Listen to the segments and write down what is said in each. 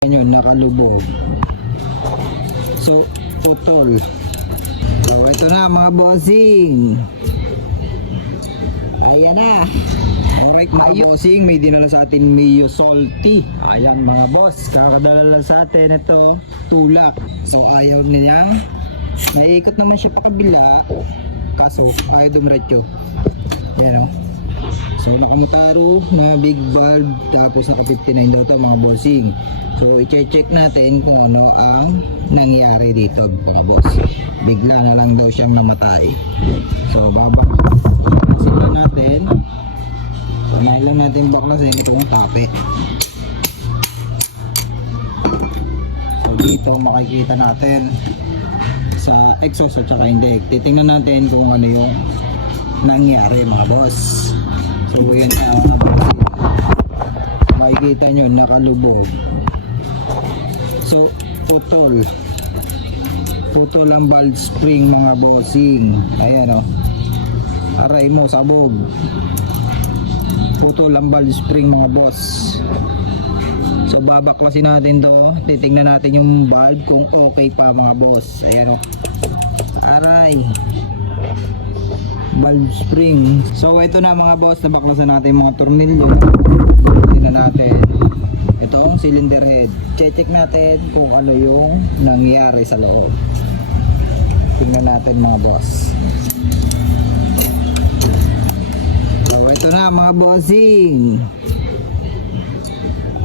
Yun, nakalubog. So, putol. So, ito na mga bossing. Ayan na. Alright mga bossing, may dinala sa atin Mio Salty. Ayan mga boss, kakadala lang sa atin ito, tulak. So, ayaw niyang naiikot naman siya pa kabila. Kaso, ayaw dumiretso. Ayan o. So, nakamutaro, mga big valve, tapos naka 59 daw ito mga bossing. So, i-check natin kung ano ang nangyari dito mga boss. Bigla na lang daw siyang namatay. So, baklasin natin. Panahin lang natin baklasin itong tape. So, dito makikita natin sa exhaust at saka hindi. Titingnan natin kung ano yung nangyari mga boss. So, yan na mga boss. Makikita nyo, nakalubog. So, putol ang valve spring mga bossing. Ayan o, aray mo, sabog. Putol ang valve spring mga boss. So, babaklasin natin to. Titingnan natin yung valve kung okay pa mga boss. Ayan o, aray, valve spring. So, ito na mga boss, nabaklasan natin mga tornilyo. Tingnan natin itong cylinder head. Check natin kung ano yung nangyari sa loob. Tingnan natin mga boss. So ito na mga bossing.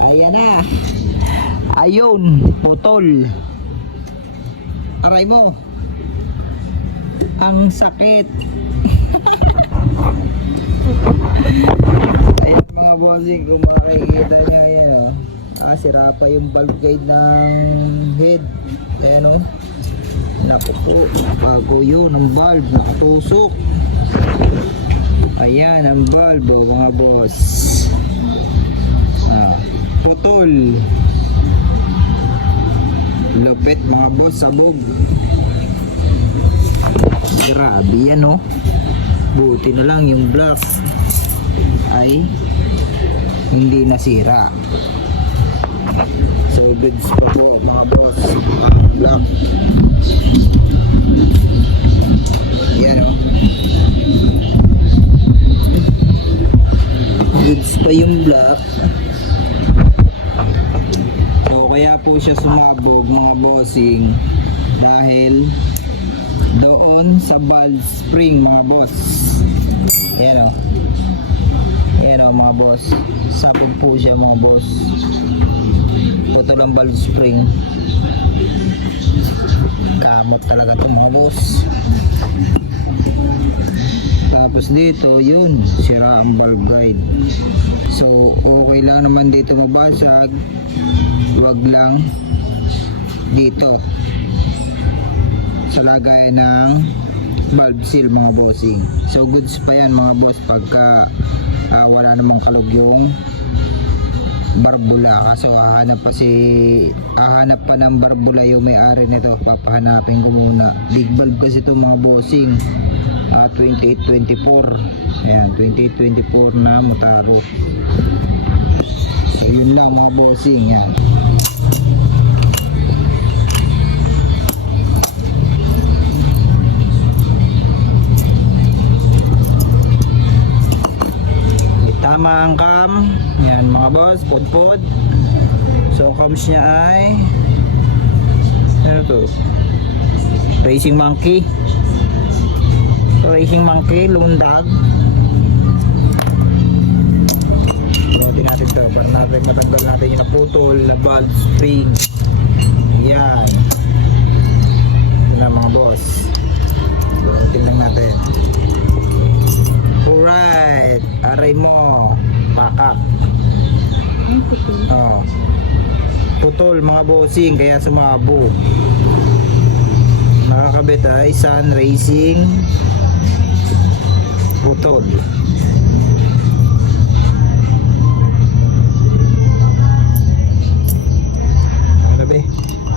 Ayan na. Ayun, putol. Aray mo. Ang sakit. Ayan mga bossing, kung makikita nyo, ayan o. Sira pa yung valve guide ng head. Ayan o. Naku po, bago yun ang valve, nakatusok. Ayan ang valve o mga boss. Putol. Lupit mga boss, sabog. Grabe yan o. Buti na lang yung block ay hindi nasira. So goods pa po mga boss. Block. Yan o. Goods pa yung block. So kaya po siya sumabog mga bossing dahil doon sa valve spring mga boss. Ayan o. Ayan o mga boss. Sabog po siya mga boss. Putol ang valve spring. Kamot talaga ito mga boss. Tapos dito yun, sira ang valve guide. So okay lang naman dito mabasag. Wag lang dito sa lagayan ng valve seal mga bossing. So goods pa yan mga boss pagka wala namang kalog yung barbula. Kaso hahanap pa ng barbula yung may-ari nito. Papahanapin ko muna. Big valve kasi ito mga bossing. 2824. Ayan, 2824 na Motaro. So yun lang mga bossing. Yan. Tama ang cam. Yan mga boss, pod. So cams niya ay ano to? Racing monkey. So, racing monkey, lundag. Turutin natin ito. Para natin matanggal natin yung naputol na valve spring. Yan. Ito na mga boss. Turutin lang natin. Alright, aray mo, pakak. Putol mga bossing, kaya sumabog. Nakakabit ay Sun Racing putol. Gabi.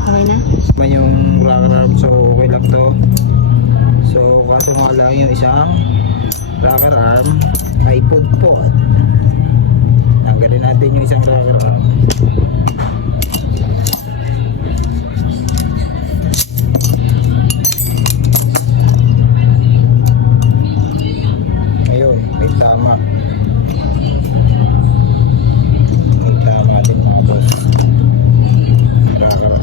Okay na? May yung rocker arm, so okay lang to. So kaso nga lang yung isang rocker arm ay pudpod. Tanggalin natin yung isang rocker arm. May tama. May tama din mga boss. Kakaroon.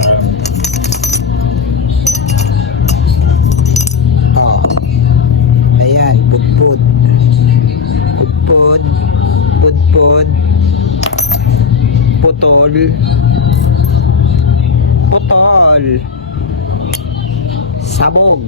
Ah. Ayan, pudpud. Pudpud. Pudpud. Putol. Putol. Sabog.